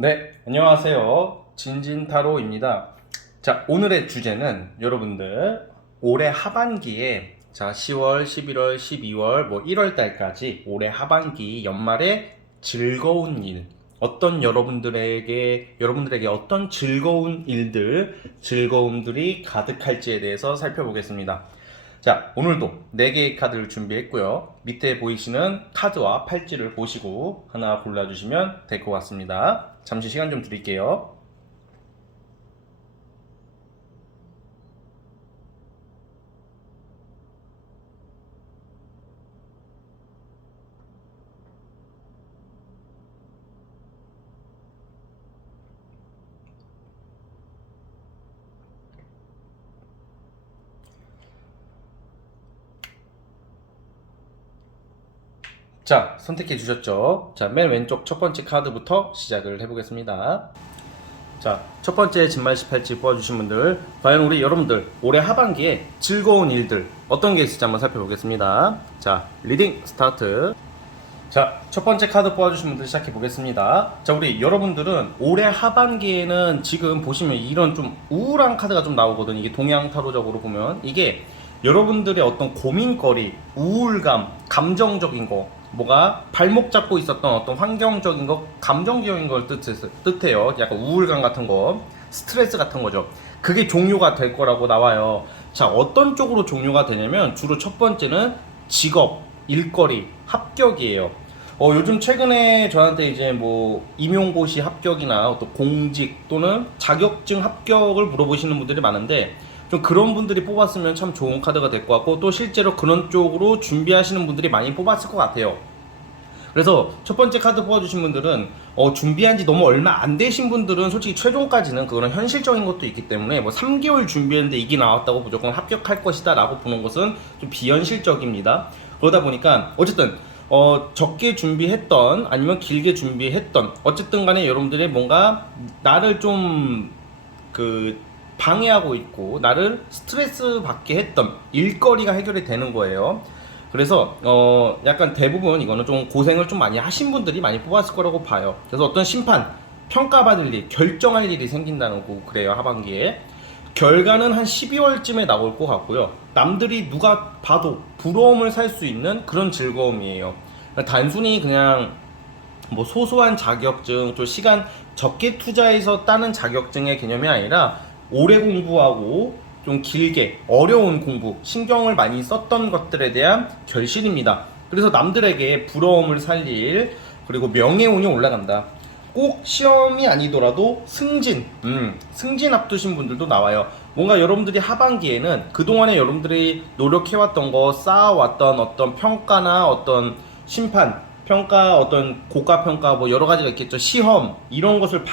네, 안녕하세요. 진진타로입니다. 자, 오늘의 주제는 여러분들 올해 하반기에 10월, 11월, 12월, 1월 달까지 올해 하반기 연말에 즐거운 일, 여러분들에게 어떤 즐거운 일들, 즐거움들이 가득할지에 대해서 살펴보겠습니다. 자, 오늘도 4개의 카드를 준비했고요. 밑에 보이시는 카드와 팔찌를 보시고 하나 골라주시면 될 것 같습니다. 잠시 시간 좀 드릴게요. 자, 선택해 주셨죠? 자, 맨 왼쪽 첫 번째 카드부터 시작을 해보겠습니다. 자, 첫 번째 진말시 팔찌 뽑아주신 분들, 과연 우리 여러분들 올해 하반기에 즐거운 일들 어떤 게 있을지 한번 살펴보겠습니다. 자, 리딩 스타트. 자, 첫 번째 카드 뽑아주신 분들 시작해 보겠습니다. 자, 우리 여러분들은 올해 하반기에는 지금 보시면 이런 좀 우울한 카드가 좀 나오거든요. 이게 동양 타로적으로 보면 이게 여러분들의 어떤 고민거리, 우울감, 감정적인 거, 뭐가 발목 잡고 있었던 어떤 환경적인 거, 감정적인 걸 뜻해요. 약간 우울감 같은 거, 스트레스 같은 거죠. 그게 종료가 될 거라고 나와요. 자, 어떤 쪽으로 종료가 되냐면 주로 첫 번째는 직업, 일거리, 합격이에요. 요즘 최근에 저한테 이제 임용고시 합격이나 어떤 공직 또는 자격증 합격을 물어보시는 분들이 많은데 좀 그런 분들이 뽑았으면 참 좋은 카드가 될 것 같고 또 실제로 그런 쪽으로 준비하시는 분들이 많이 뽑았을 것 같아요. 그래서 첫 번째 카드 뽑아주신 분들은 준비한 지 너무 얼마 안 되신 분들은 솔직히 최종까지는 그거는 현실적인 것도 있기 때문에 3개월 준비했는데 이게 나왔다고 무조건 합격할 것이다 라고 보는 것은 좀 비현실적입니다. 그러다 보니까 어쨌든 적게 준비했던 아니면 길게 준비했던 어쨌든 간에 여러분들의 뭔가 나를 좀 방해하고 있고 나를 스트레스 받게 했던 일거리가 해결이 되는 거예요. 그래서 약간 대부분 이거는 좀 고생을 좀 많이 하신 분들이 많이 뽑았을 거라고 봐요. 그래서 어떤 심판, 평가받을 일, 결정할 일이 생긴다는 거 그래요. 하반기에 결과는 한 12월쯤에 나올 것 같고요. 남들이 누가 봐도 부러움을 살 수 있는 그런 즐거움이에요. 그러니까 단순히 그냥 소소한 자격증, 또 시간 적게 투자해서 따는 자격증의 개념이 아니라 오래 공부하고 좀 길게 어려운 공부, 신경을 많이 썼던 것들에 대한 결실입니다. 그래서 남들에게 부러움을 살릴, 그리고 명예운이 올라간다. 꼭 시험이 아니더라도 승진 앞두신 분들도 나와요. 뭔가 여러분들이 하반기에는 그동안에 여러분들이 노력해왔던 거, 쌓아왔던 어떤 평가나 어떤 심판, 평가, 어떤 고가 평가, 여러 가지가 있겠죠. 시험, 이런 것을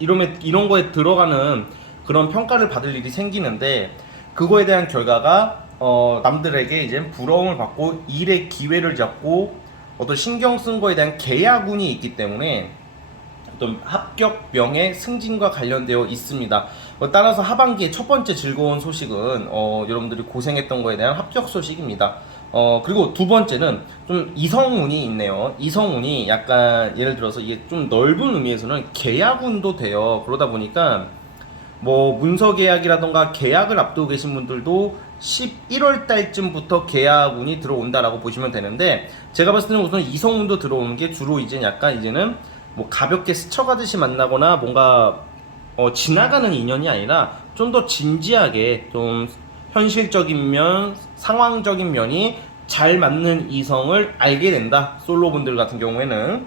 이런 거에 들어가는 그런 평가를 받을 일이 생기는데, 그거에 대한 결과가, 남들에게 이제 부러움을 받고 일의 기회를 잡고 어떤 신경 쓴 거에 대한 계약운이 있기 때문에 어떤 합격, 명예, 승진과 관련되어 있습니다. 따라서 하반기의 첫 번째 즐거운 소식은 여러분들이 고생했던 거에 대한 합격 소식입니다. 그리고 두 번째는 좀 이성운이 있네요. 이성운이 약간 예를 들어서 이게 좀 넓은 의미에서는 계약운도 돼요. 그러다 보니까 문서 계약이라던가 계약을 앞두고 계신 분들도 11월 달쯤부터 계약운이 들어온다라고 보시면 되는데, 제가 봤을 때는 우선 이성운도 들어오는 게 주로 이제 약간 이제는 가볍게 스쳐가듯이 만나거나 뭔가 지나가는 인연이 아니라 좀 더 진지하게 좀 현실적인 면, 상황적인 면이 잘 맞는 이성을 알게 된다. 솔로분들 같은 경우에는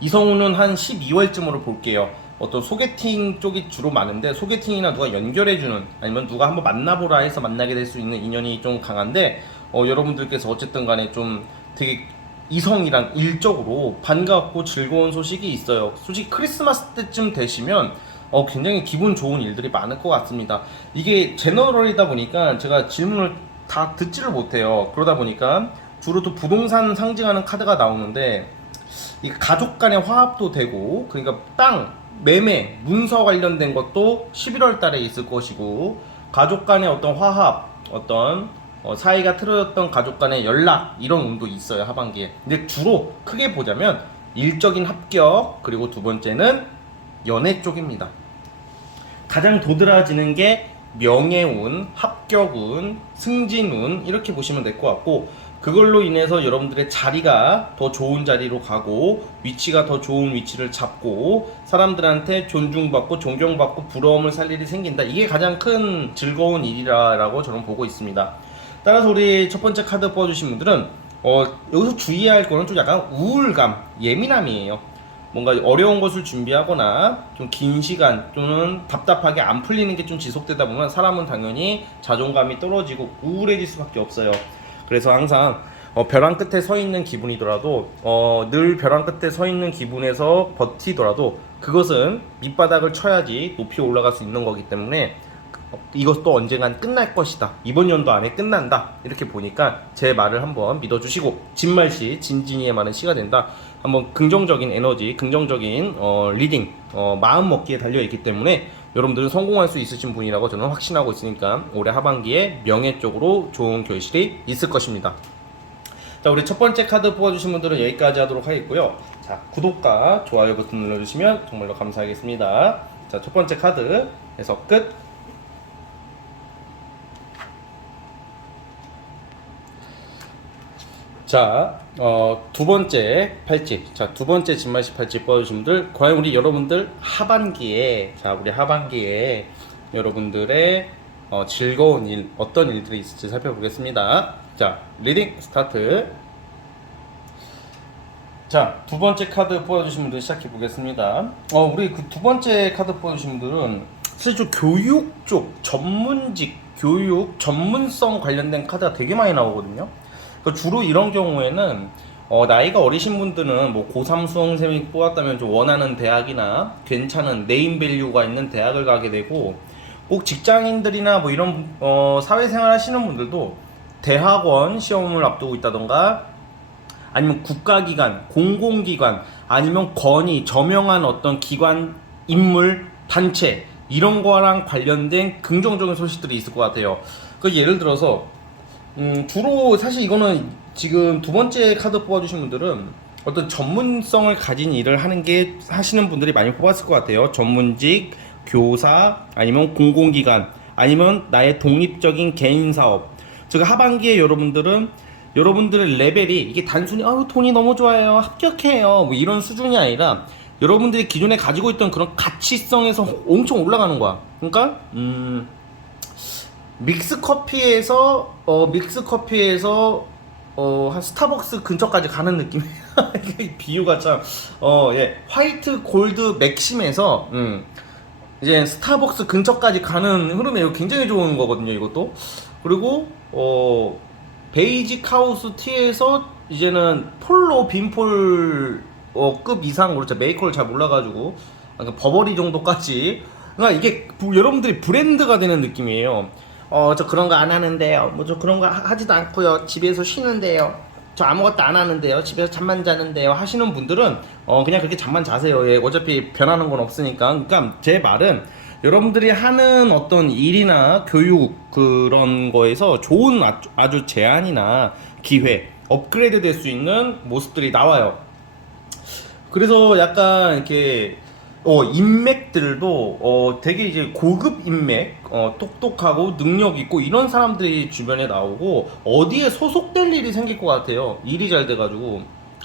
이성우는 한 12월쯤으로 볼게요. 어떤 소개팅 쪽이 주로 많은데, 소개팅이나 누가 연결해주는, 아니면 누가 한번 만나보라 해서 만나게 될 수 있는 인연이 좀 강한데, 여러분들께서 어쨌든 간에 좀 되게 이성이랑 일적으로 반갑고 즐거운 소식이 있어요. 솔직히 크리스마스 때쯤 되시면 굉장히 기분 좋은 일들이 많을 것 같습니다. 이게 제너럴이다 보니까 제가 질문을 다 듣지를 못해요. 그러다 보니까 주로 또 부동산 상징하는 카드가 나오는데, 이 가족 간의 화합도 되고, 그러니까 땅, 매매, 문서 관련된 것도 11월 달에 있을 것이고, 가족 간의 어떤 화합, 어떤 사이가 틀어졌던 가족 간의 연락, 이런 운도 있어요, 하반기에. 근데 주로 크게 보자면 일적인 합격, 그리고 두 번째는 연애 쪽입니다. 가장 도드라지는 게 명예운, 합격운, 승진운 이렇게 보시면 될 것 같고, 그걸로 인해서 여러분들의 자리가 더 좋은 자리로 가고 위치가 더 좋은 위치를 잡고 사람들한테 존중받고 존경받고 부러움을 살 일이 생긴다. 이게 가장 큰 즐거운 일이라고 저는 보고 있습니다. 따라서 우리 첫 번째 카드 뽑아주신 분들은 여기서 주의할 거는 좀 약간 우울감, 예민함이에요. 뭔가 어려운 것을 준비하거나 좀 긴 시간 또는 답답하게 안 풀리는 게 좀 지속되다 보면 사람은 당연히 자존감이 떨어지고 우울해질 수밖에 없어요. 그래서 항상 벼랑 끝에 서 있는 기분이더라도 늘 벼랑 끝에 서 있는 기분에서 버티더라도 그것은 밑바닥을 쳐야지 높이 올라갈 수 있는 거기 때문에 이것도 언젠간 끝날 것이다. 이번 연도 안에 끝난다. 이렇게 보니까 제 말을 한번 믿어주시고 진말시 진진이에 많은 시가 된다. 한번 긍정적인 에너지, 긍정적인 리딩, 마음 먹기에 달려있기 때문에 여러분들은 성공할 수 있으신 분이라고 저는 확신하고 있으니까 올해 하반기에 명예 쪽으로 좋은 결실이 있을 것입니다. 자, 우리 첫 번째 카드 뽑아주신 분들은 여기까지 하도록 하겠고요. 자, 구독과 좋아요 버튼 눌러주시면 정말로 감사하겠습니다. 자, 첫 번째 카드에서 끝. 자, 두 번째 팔찌. 자, 두 번째 진말시 팔찌 뽑아주신 분들, 과연 우리 여러분들 하반기에, 자, 우리 하반기에 여러분들의 즐거운 일, 어떤 일들이 있을지 살펴보겠습니다. 자, 리딩 스타트. 자, 두 번째 카드 뽑아주신 분들 시작해 보겠습니다. 우리 그 두 번째 카드 뽑아주신 분들은 사실 좀 교육 쪽, 전문직, 교육, 전문성 관련된 카드가 되게 많이 나오거든요. 주로 이런 경우에는 나이가 어리신 분들은 뭐 고3 수험생이 뽑았다면 좀 원하는 대학이나 괜찮은 네임밸류가 있는 대학을 가게 되고, 꼭 직장인들이나 뭐 이런 사회생활 하시는 분들도 대학원 시험을 앞두고 있다던가 아니면 국가기관, 공공기관, 아니면 권위, 저명한 어떤 기관, 인물, 단체 이런 거랑 관련된 긍정적인 소식들이 있을 것 같아요. 그 예를 들어서 주로 사실 이거는 지금 두 번째 카드 뽑아주신 분들은 어떤 전문성을 가진 일을 하시는 분들이 많이 뽑았을 것 같아요. 전문직, 교사, 아니면 공공기관, 아니면 나의 독립적인 개인 사업. 즉 하반기에 여러분들의 레벨이 이게 단순히 돈이 너무 좋아요, 합격해요 뭐 이런 수준이 아니라 여러분들이 기존에 가지고 있던 그런 가치성에서 엄청 올라가는 거야. 그러니까 믹스커피에서 한 스타벅스 근처까지 가는 느낌. 비유가 참 화이트 골드 맥심에서 이제 스타벅스 근처까지 가는 흐름이에요. 굉장히 좋은 거거든요, 이것도. 그리고 베이직 하우스 티에서 이제는 폴로 빈폴 급 이상으로, 제가 메이커를 잘 몰라가지고 버버리 정도까지, 그러니까 이게 여러분들이 브랜드가 되는 느낌이에요. 저 그런 거 안 하는데요. 뭐 저 그런 거 하지도 않고요. 집에서 쉬는데요. 저 아무것도 안 하는데요. 집에서 잠만 자는데요. 하시는 분들은 그냥 그렇게 잠만 자세요. 예, 어차피 변하는 건 없으니까. 그러니까 제 말은 여러분들이 하는 어떤 일이나 교육 그런 거에서 좋은 아주 제안이나 기회, 업그레이드 될 수 있는 모습들이 나와요. 그래서 약간 이렇게 인맥들도 되게 이제 고급 인맥, 똑똑하고 능력 있고 이런 사람들이 주변에 나오고 어디에 소속될 일이 생길 것 같아요. 일이 잘 돼가지고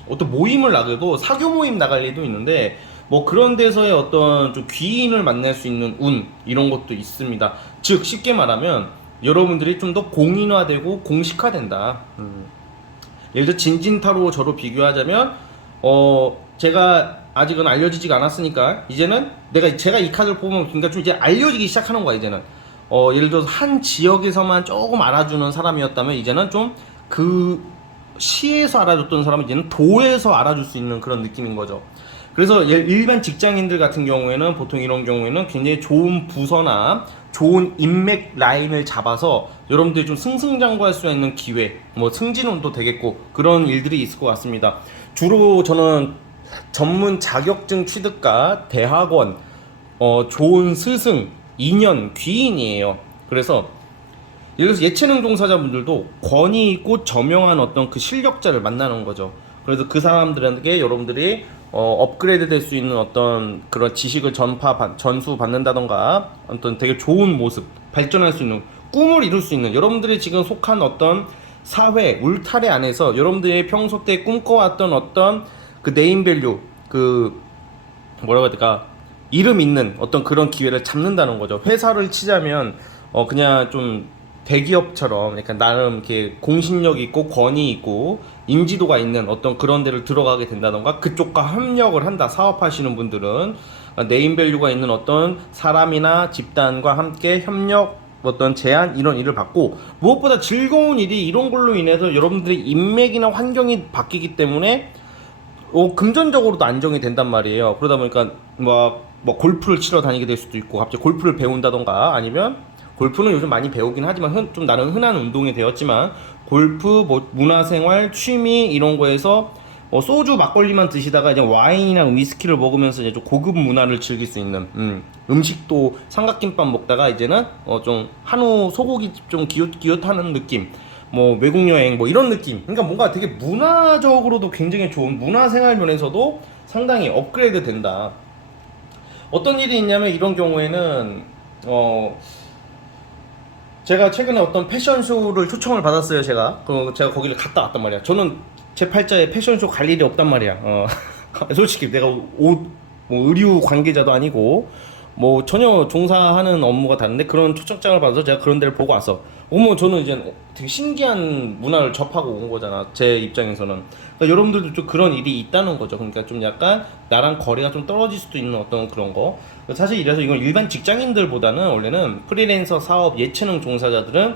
어떤 모임을 나가도 사교 모임 나갈 일도 있는데 뭐 그런 데서의 어떤 좀 귀인을 만날 수 있는 운 이런 것도 있습니다. 즉 쉽게 말하면 여러분들이 좀 더 공인화되고 공식화된다. 예를 들어 진진타로 저로 비교하자면 제가 아직은 알려지지가 않았으니까 이제는 제가 이 카드를 뽑으면 그러니까 좀 이제 알려지기 시작하는 거야. 이제는 예를 들어서 한 지역에서만 조금 알아주는 사람이었다면 이제는 좀 그 시에서 알아줬던 사람은 이제는 도에서 알아줄 수 있는 그런 느낌인 거죠. 그래서 일반 직장인들 같은 경우에는 보통 이런 경우에는 굉장히 좋은 부서나 좋은 인맥 라인을 잡아서 여러분들이 좀 승승장구할 수 있는 기회, 뭐 승진운도 되겠고 그런 일들이 있을 것 같습니다. 주로 저는 전문 자격증 취득과 대학원, 좋은 스승, 인연, 귀인이에요. 그래서 예를 들어서 예체능 종사자분들도 권위 있고 저명한 어떤 그 실력자를 만나는 거죠. 그래서 그 사람들에게 여러분들이 업그레이드 될 수 있는 어떤 그런 지식을 전수 받는다던가 어떤 되게 좋은 모습, 발전할 수 있는 꿈을 이룰 수 있는 여러분들이 지금 속한 어떤 사회 울타리 안에서 여러분들이 평소 때 꿈꿔왔던 어떤 그 네임밸류, 그 뭐라고 해야 될까, 이름 있는 어떤 그런 기회를 잡는다는 거죠. 회사를 치자면 그냥 좀 대기업처럼 약간 나름 이렇게 공신력 있고 권위 있고 인지도가 있는 어떤 그런 데를 들어가게 된다던가, 그쪽과 협력을 한다. 사업하시는 분들은 네임밸류가 있는 어떤 사람이나 집단과 함께 협력, 어떤 제안, 이런 일을 받고, 무엇보다 즐거운 일이 이런 걸로 인해서 여러분들의 인맥이나 환경이 바뀌기 때문에 금전적으로도 안정이 된단 말이에요. 그러다 보니까 뭐 골프를 치러 다니게 될 수도 있고, 갑자기 골프를 배운다던가, 아니면 골프는 요즘 많이 배우긴 하지만 좀 나름 흔한 운동이 되었지만, 골프, 뭐 문화생활, 취미 이런 거에서 소주 막걸리만 드시다가 이제 와인이나 위스키를 먹으면서 이제 좀 고급 문화를 즐길 수 있는, 음식도 삼각김밥 먹다가 이제는 좀 한우 소고기 좀 기웃기웃하는 느낌, 뭐 외국 여행 뭐 이런 느낌. 그러니까 뭔가 되게 문화적으로도 굉장히 좋은, 문화생활 면에서도 상당히 업그레이드 된다. 어떤 일이 있냐면, 이런 경우에는 제가 최근에 어떤 패션쇼를 초청을 받았어요. 제가 거기를 갔다 왔단 말이야. 저는 제 팔자에 패션쇼 갈 일이 없단 말이야. 솔직히 내가 뭐 의류 관계자도 아니고 뭐 전혀 종사하는 업무가 다른데, 그런 초청장을 받아서 제가 그런 데를 보고 왔어. 저는 이제 되게 신기한 문화를 접하고 온 거잖아, 제 입장에서는. 그러니까 여러분들도 좀 그런 일이 있다는 거죠. 그러니까 좀 약간 나랑 거리가 좀 떨어질 수도 있는 어떤 그런 거. 사실 이래서 이건 일반 직장인들보다는, 원래는 프리랜서 사업 예체능 종사자들은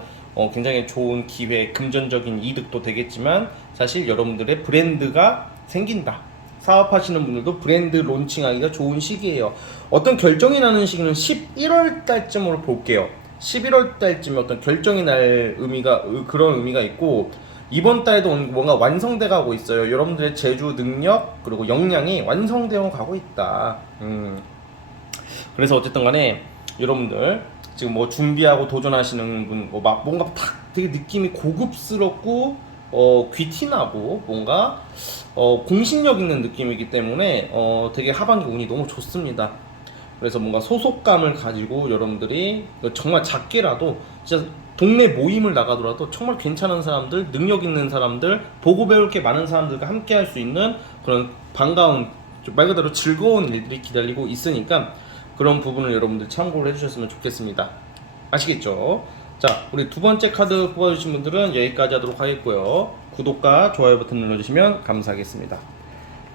굉장히 좋은 기회, 금전적인 이득도 되겠지만, 사실 여러분들의 브랜드가 생긴다. 사업하시는 분들도 브랜드 론칭하기가 좋은 시기예요. 어떤 결정이 나는 시기는 11월 달쯤으로 볼게요. 11월 달쯤에 어떤 결정이 날 그런 의미가 있고, 이번 달에도 뭔가 완성돼 가고 있어요. 여러분들의 제주 능력 그리고 역량이 완성되어 가고 있다. 그래서 어쨌든 간에 여러분들 지금 뭐 준비하고 도전하시는 분, 막 뭔가 탁 되게 느낌이 고급스럽고 귀티나고 뭔가 공신력 있는 느낌이기 때문에 되게 하반기 운이 너무 좋습니다. 그래서 뭔가 소속감을 가지고 여러분들이 정말 작게라도 진짜 동네 모임을 나가더라도 정말 괜찮은 사람들, 능력 있는 사람들, 보고 배울 게 많은 사람들과 함께 할 수 있는 그런 반가운, 말 그대로 즐거운 일들이 기다리고 있으니까, 그런 부분을 여러분들 참고를 해주셨으면 좋겠습니다. 아시겠죠? 자, 우리 두 번째 카드 뽑아주신 분들은 여기까지 하도록 하겠고요. 구독과 좋아요 버튼 눌러주시면 감사하겠습니다.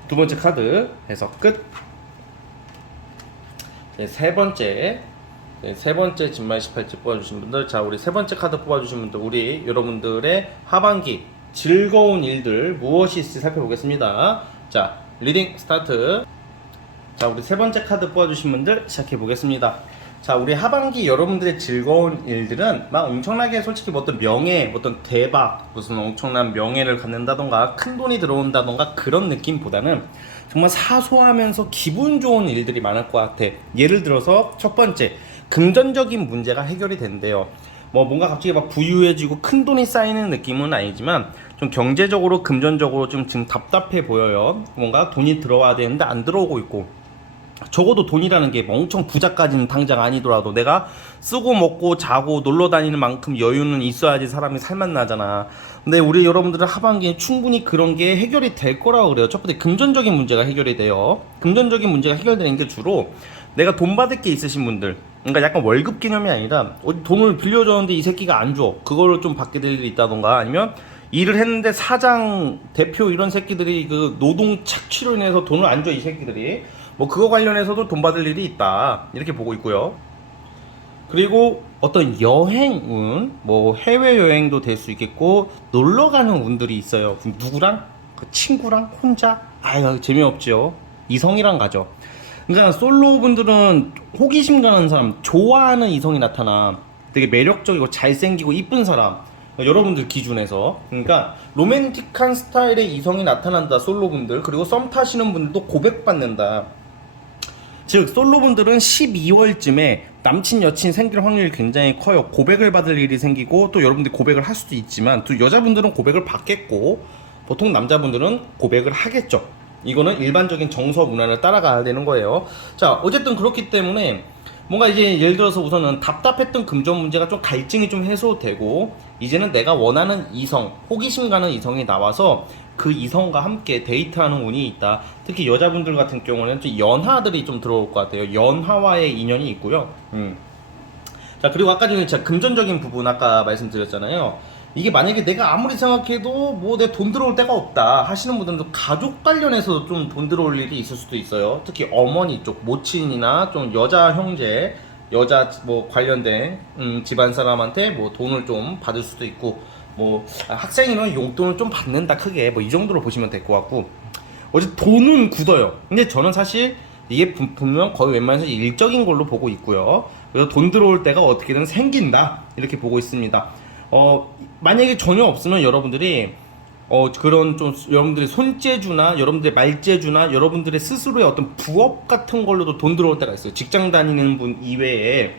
두 번째 카드 해석 끝. 세 번째 진말 18지 뽑아주신 분들, 자, 우리 세 번째 카드 뽑아주신 분들, 우리 여러분들의 하반기 즐거운 일들 무엇이 있을지 살펴보겠습니다. 자, 리딩 스타트. 자, 우리 세 번째 카드 뽑아주신 분들 시작해 보겠습니다. 자, 우리 하반기 여러분들의 즐거운 일들은 막 엄청나게, 솔직히 뭐 어떤 명예, 어떤 대박, 무슨 엄청난 명예를 갖는다던가 큰 돈이 들어온다던가 그런 느낌보다는 정말 사소하면서 기분 좋은 일들이 많을 것 같아. 예를 들어서 첫 번째, 금전적인 문제가 해결이 된대요. 뭐 뭔가 갑자기 막 부유해지고 큰 돈이 쌓이는 느낌은 아니지만, 좀 경제적으로 금전적으로 좀 지금 답답해 보여요. 뭔가 돈이 들어와야 되는데 안 들어오고 있고, 적어도 돈이라는 게 엄청 부자까지는 당장 아니더라도 내가 쓰고 먹고 자고 놀러 다니는 만큼 여유는 있어야지 사람이 살맛나잖아. 근데 우리 여러분들은 하반기에 충분히 그런 게 해결이 될 거라고 그래요. 첫 번째, 금전적인 문제가 해결이 돼요. 금전적인 문제가 해결되는 게 주로 내가 돈 받을 게 있으신 분들, 그러니까 약간 월급 개념이 아니라 돈을 빌려줬는데 이 새끼가 안 줘, 그거를 좀 받게 될 일이 있다던가, 아니면 일을 했는데 사장, 대표 이런 새끼들이 그 노동 착취로 인해서 돈을 안 줘, 이 새끼들이. 뭐 그거 관련해서도 돈 받을 일이 있다, 이렇게 보고 있고요. 그리고 어떤 여행운, 뭐 해외여행도 될 수 있겠고, 놀러가는 운들이 있어요. 누구랑? 그 친구랑? 혼자? 아유, 재미없죠. 이성이랑 가죠. 그러니까 솔로 분들은 호기심 가는 사람, 좋아하는 이성이 나타나. 되게 매력적이고 잘생기고 이쁜 사람, 여러분들 기준에서. 그러니까 로맨틱한 스타일의 이성이 나타난다, 솔로분들. 그리고 썸 타시는 분들도 고백받는다. 즉 솔로분들은 12월쯤에 남친 여친 생길 확률이 굉장히 커요. 고백을 받을 일이 생기고, 또 여러분들이 고백을 할 수도 있지만, 또 여자분들은 고백을 받겠고, 보통 남자분들은 고백을 하겠죠. 이거는 일반적인 정서 문화를 따라가야 되는 거예요. 자, 어쨌든 그렇기 때문에 뭔가 이제 예를 들어서 우선은 답답했던 금전 문제가 좀 갈증이 좀 해소되고 이제는 내가 원하는 이성, 호기심 가는 이성이 나와서 그 이성과 함께 데이트하는 운이 있다. 특히 여자분들 같은 경우는 좀 연하들이 좀 들어올 것 같아요. 연하와의 인연이 있고요. 자, 그리고 아까 전에 제가 금전적인 부분 아까 말씀드렸잖아요. 이게 만약에 내가 아무리 생각해도 뭐 내 돈 들어올 데가 없다 하시는 분들도 가족 관련해서 좀 돈 들어올 일이 있을 수도 있어요. 특히 어머니 쪽, 모친이나 좀 여자 형제, 여자 뭐 관련된 집안 사람한테 뭐 돈을 좀 받을 수도 있고, 뭐 학생이면 용돈을 좀 받는다 크게 뭐 이 정도로 보시면 될 것 같고, 어제 돈은 굳어요. 근데 저는 사실 이게 분명 거의 웬만해서 일적인 걸로 보고 있고요. 그래서 돈 들어올 때가 어떻게든 생긴다 이렇게 보고 있습니다. 만약에 전혀 없으면 여러분들이 그런 좀 여러분들의 손재주나 여러분들의 말재주나 여러분들의 스스로의 어떤 부업 같은 걸로도 돈 들어올 때가 있어요. 직장 다니는 분 이외에,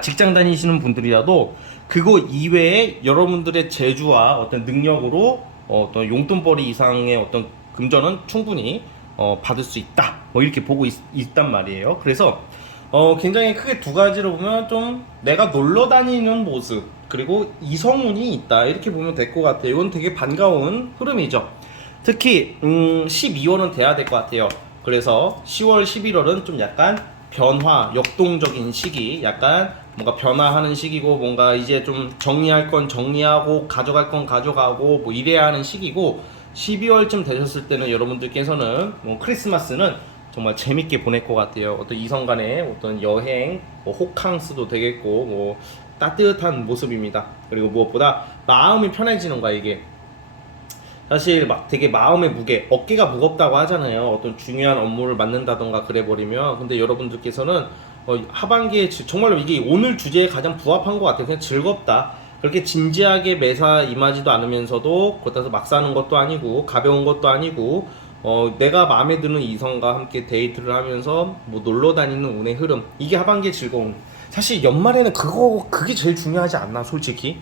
직장 다니시는 분들이라도 그거 이외에 여러분들의 재주와 어떤 능력으로 어떤 용돈벌이 이상의 어떤 금전은 충분히 받을 수 있다. 뭐 이렇게 보고 있단 말이에요. 그래서 굉장히 크게 두 가지로 보면 좀 내가 놀러 다니는 모습 그리고 이성운이 있다 이렇게 보면 될 것 같아요. 이건 되게 반가운 흐름이죠. 특히 12월은 돼야 될 것 같아요. 그래서 10월, 11월은 좀 약간 변화, 역동적인 시기, 약간 뭔가 변화하는 시기고, 뭔가 이제 좀 정리할 건 정리하고 가져갈 건 가져가고 뭐 이래야 하는 시기고, 12월쯤 되셨을 때는 여러분들께서는 뭐 크리스마스는 정말 재밌게 보낼 것 같아요. 어떤 이성 간의 어떤 여행, 뭐 호캉스도 되겠고, 뭐 따뜻한 모습입니다. 그리고 무엇보다 마음이 편해지는 거야, 이게. 사실 막 되게 마음의 무게, 어깨가 무겁다고 하잖아요. 어떤 중요한 업무를 맡는다던가 그래버리면. 근데 여러분들께서는 하반기에 정말로 이게 오늘 주제에 가장 부합한 것 같아요. 그냥 즐겁다. 그렇게 진지하게 매사 임하지도 않으면서도 그렇다고 막 사는 것도 아니고 가벼운 것도 아니고, 내가 마음에 드는 이성과 함께 데이트를 하면서 뭐 놀러 다니는 운의 흐름, 이게 하반기의 즐거움. 사실 연말에는 그게 제일 중요하지 않나, 솔직히.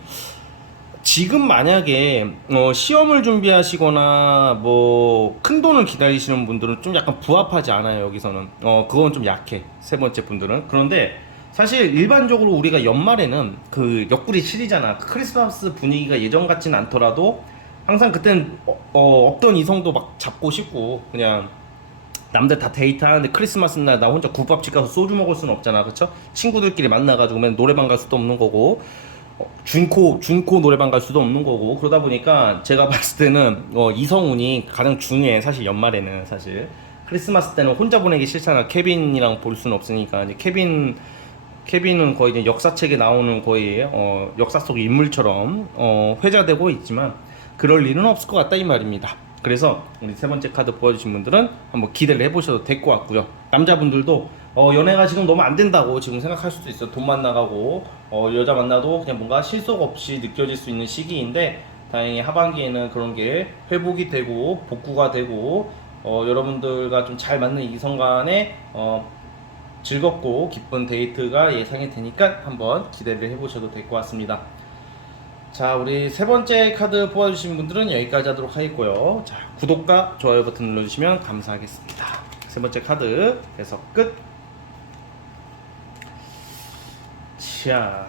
지금 만약에 시험을 준비하시거나 뭐 큰 돈을 기다리시는 분들은 좀 약간 부합하지 않아요. 여기서는 그건 좀 약해, 세 번째 분들은. 그런데 사실 일반적으로 우리가 연말에는 그 옆구리 시리잖아. 크리스마스 분위기가 예전 같진 않더라도 항상 그땐 없던 이성도 막 잡고 싶고, 그냥 남들 다 데이트하는데 크리스마스 날 나 혼자 국밥집 가서 소주 먹을 수는 없잖아, 그쵸? 친구들끼리 만나가지고 맨 노래방 갈 수도 없는 거고, 준코 노래방 갈 수도 없는 거고. 그러다 보니까 제가 봤을 때는 이성운이 가장 중요해. 사실 연말에는 사실 크리스마스 때는 혼자 보내기 싫잖아. 케빈이랑 볼 수는 없으니까. 이제 케빈은 거의 이제 역사책에 나오는 거의 역사 속 인물처럼 회자되고 있지만 그럴 일은 없을 것 같다 이 말입니다. 그래서 우리 세 번째 카드 보여주신 분들은 한번 기대를 해보셔도 될 것 같고요. 남자분들도 연애가 지금 너무 안 된다고 지금 생각할 수도 있어요. 돈 만나가고 여자 만나도 그냥 뭔가 실속 없이 느껴질 수 있는 시기인데, 다행히 하반기에는 그런 게 회복이 되고 복구가 되고 여러분들과 좀 잘 맞는 이성 간의 즐겁고 기쁜 데이트가 예상이 되니까 한번 기대를 해보셔도 될 것 같습니다. 자, 우리 세 번째 카드 뽑아주신 분들은 여기까지 하도록 하겠고요. 자, 구독과 좋아요 버튼 눌러주시면 감사하겠습니다. 세 번째 카드 해석 끝. 자,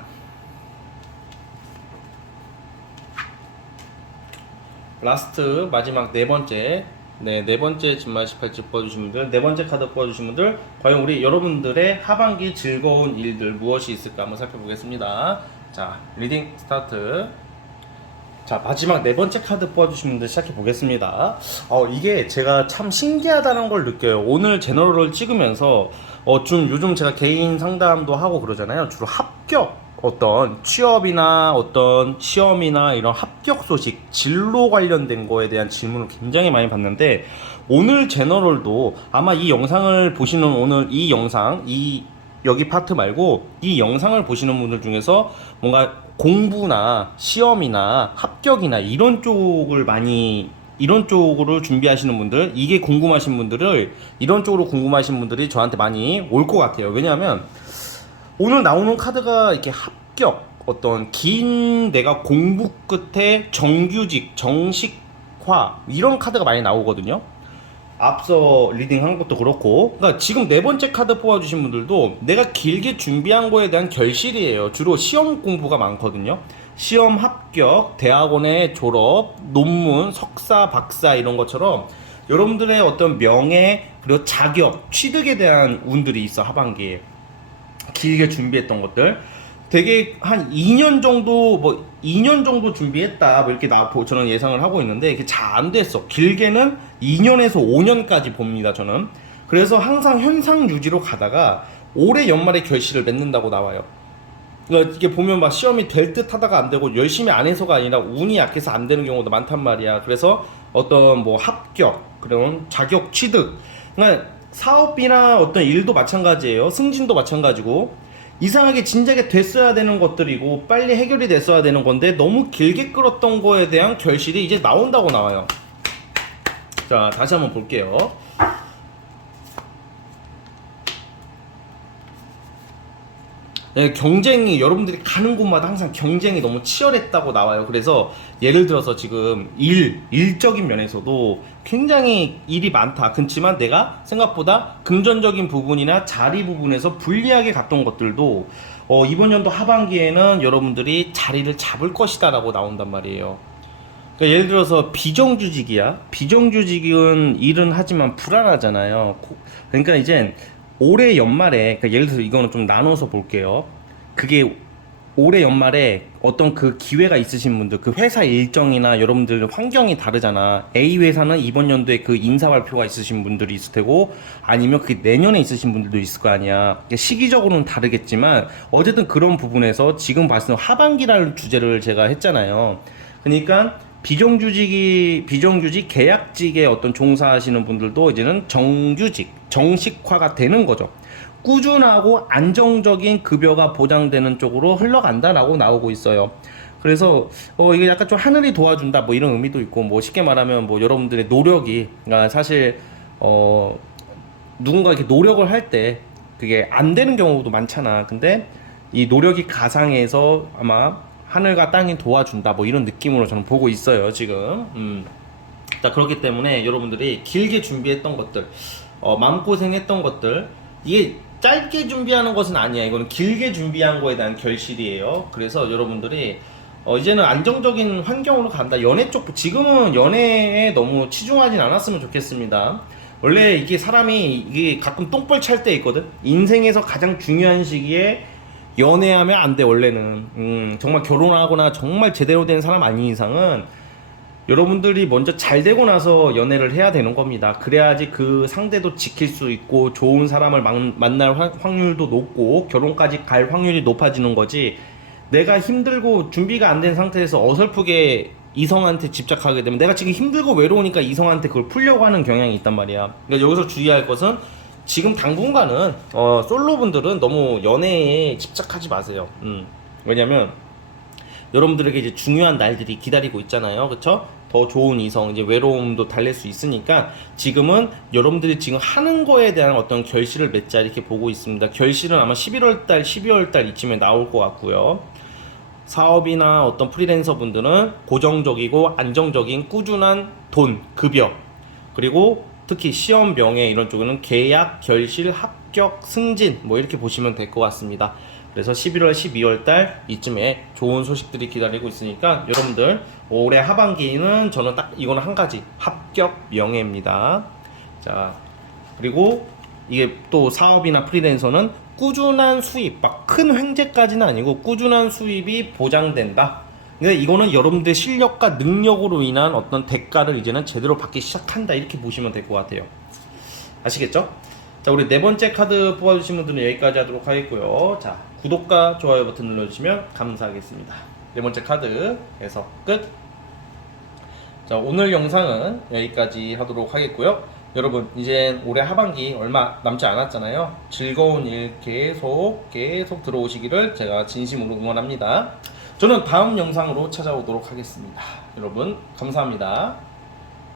라스트 마지막 네 번째 진말 18집 뽑아주신 분들, 네 번째 카드 뽑아주신 분들, 과연 우리 여러분들의 하반기 즐거운 일들 무엇이 있을까 한번 살펴보겠습니다. 자, 리딩 스타트. 자, 마지막 네 번째 카드 뽑아주신 분들 시작해 보겠습니다. 이게 제가 참 신기하다는 걸 느껴요. 오늘 제너럴을 찍으면서 좀 요즘 제가 개인 상담도 하고 그러잖아요. 주로 합격, 어떤 취업이나 어떤 시험이나 이런 합격 소식, 진로 관련된 거에 대한 질문을 굉장히 많이 받는데, 오늘 제너럴도 아마 이 영상을 보시는, 오늘 이 영상, 여기 파트 말고 이 영상을 보시는 분들 중에서 뭔가 공부나 시험이나 합격이나 이런 쪽으로 준비하시는 분들, 이게 궁금하신 분들을, 이런 쪽으로 궁금하신 분들이 저한테 많이 올 것 같아요. 왜냐하면 오늘 나오는 카드가 이렇게 합격, 어떤 긴 내가 공부 끝에 정규직, 정식화, 이런 카드가 많이 나오거든요. 앞서 리딩한 것도 그렇고, 그러니까 지금 네 번째 카드 뽑아주신 분들도 내가 길게 준비한 거에 대한 결실이에요. 주로 시험 공부가 많거든요. 시험 합격, 대학원의 졸업, 논문, 석사, 박사 이런 것처럼 여러분들의 어떤 명예 그리고 자격, 취득에 대한 운들이 있어. 하반기에 길게 준비했던 것들 되게 한 2년 정도 2년 정도 준비했다 뭐 이렇게 저는 예상을 하고 있는데 이게 잘 안 됐어. 길게는 2년에서 5년까지 봅니다 저는. 그래서 항상 현상 유지로 가다가 올해 연말에 결실을 맺는다고 나와요. 그러니까 이게 보면 막 시험이 될 듯 하다가 안 되고 열심히 안 해서가 아니라 운이 약해서 안 되는 경우도 많단 말이야. 그래서 어떤 뭐 합격, 그런 자격 취득, 그러니까 사업이나 어떤 일도 마찬가지예요. 승진도 마찬가지고 이상하게 진작에 됐어야 되는 것들이고 빨리 해결이 됐어야 되는 건데 너무 길게 끌었던 거에 대한 결실이 이제 나온다고 나와요. 자, 다시 한번 볼게요. 네, 경쟁이 여러분들이 가는 곳마다 항상 경쟁이 너무 치열했다고 나와요. 그래서 예를 들어서 지금 일적인 면에서도 굉장히 일이 많다. 그렇지만 내가 생각보다 금전적인 부분이나 자리 부분에서 불리하게 갔던 것들도 이번 연도 하반기에는 여러분들이 자리를 잡을 것이다 라고 나온단 말이에요. 그러니까 예를 들어서 비정규직이야. 비정규직은 일은 하지만 불안하잖아요. 그러니까 이제 올해 연말에, 그러니까 예를 들어서 이거는 좀 나눠서 볼게요. 그게 올해 연말에 어떤 그 기회가 있으신 분들, 그 회사 일정이나 여러분들 환경이 다르잖아. A 회사는 이번 연도에 그 인사 발표가 있으신 분들이 있을 테고, 아니면 그게 내년에 있으신 분들도 있을 거 아니야. 시기적으로는 다르겠지만 어쨌든 그런 부분에서 지금 봤을 때 하반기라는 주제를 제가 했잖아요. 그러니까 비정규직 계약직에 어떤 종사하시는 분들도 이제는 정규직, 정식화가 되는 거죠. 꾸준하고 안정적인 급여가 보장되는 쪽으로 흘러간다라고 나오고 있어요. 그래서 이게 약간 좀 하늘이 도와준다 뭐 이런 의미도 있고, 뭐 쉽게 말하면 뭐 여러분들의 노력이, 그러니까 사실 누군가 이렇게 노력을 할 때 그게 안 되는 경우도 많잖아. 근데 이 노력이 가상해서 아마 하늘과 땅이 도와준다 뭐 이런 느낌으로 저는 보고 있어요 지금. 자, 그렇기 때문에 여러분들이 길게 준비했던 것들, 마음고생했던 것들, 이게 짧게 준비하는 것은 아니야. 이거는 길게 준비한 거에 대한 결실이에요. 그래서 여러분들이 이제는 안정적인 환경으로 간다. 연애 쪽, 지금은 연애에 너무 치중하진 않았으면 좋겠습니다. 원래 이게 사람이 이게 가끔 똥볼 찰 때 있거든. 인생에서 가장 중요한 시기에 연애하면 안 돼. 원래는 정말 결혼하거나 정말 제대로 된 사람 아닌 이상은 여러분들이 먼저 잘 되고 나서 연애를 해야 되는 겁니다. 그래야지 그 상대도 지킬 수 있고 좋은 사람을 만날 확률도 높고 결혼까지 갈 확률이 높아지는 거지. 내가 힘들고 준비가 안 된 상태에서 어설프게 이성한테 집착하게 되면 내가 지금 힘들고 외로우니까 이성한테 그걸 풀려고 하는 경향이 있단 말이야. 그러니까 여기서 주의할 것은 지금 당분간은 솔로분들은 너무 연애에 집착하지 마세요. 왜냐면 여러분들에게 이제 중요한 날들이 기다리고 있잖아요. 그쵸? 더 좋은 이성, 이제 외로움도 달랠 수 있으니까 지금은 여러분들이 지금 하는 거에 대한 어떤 결실을 맺자 이렇게 보고 있습니다. 결실은 아마 11월달, 12월달 이쯤에 나올 것 같고요. 사업이나 어떤 프리랜서 분들은 고정적이고 안정적인 꾸준한 돈, 급여, 그리고 특히 시험 명예 이런 쪽에는 계약, 결실, 합격, 승진 뭐 이렇게 보시면 될 것 같습니다. 그래서 11월, 12월 달 이쯤에 좋은 소식들이 기다리고 있으니까 여러분들 올해 하반기는 저는 딱 이거는 한 가지, 합격 명예입니다. 자, 그리고 이게 또 사업이나 프리랜서는 꾸준한 수입, 막 큰 횡재까지는 아니고 꾸준한 수입이 보장된다. 근데 이거는 여러분들의 실력과 능력으로 인한 어떤 대가를 이제는 제대로 받기 시작한다 이렇게 보시면 될 것 같아요. 아시겠죠? 자, 우리 네 번째 카드 뽑아주신 분들은 여기까지 하도록 하겠고요. 자, 구독과 좋아요 버튼 눌러주시면 감사하겠습니다. 네 번째 카드 해석 끝. 자, 오늘 영상은 여기까지 하도록 하겠고요. 여러분 이제 올해 하반기 얼마 남지 않았잖아요. 즐거운 일 계속 들어오시기를 제가 진심으로 응원합니다. 저는 다음 영상으로 찾아오도록 하겠습니다. 여러분 감사합니다.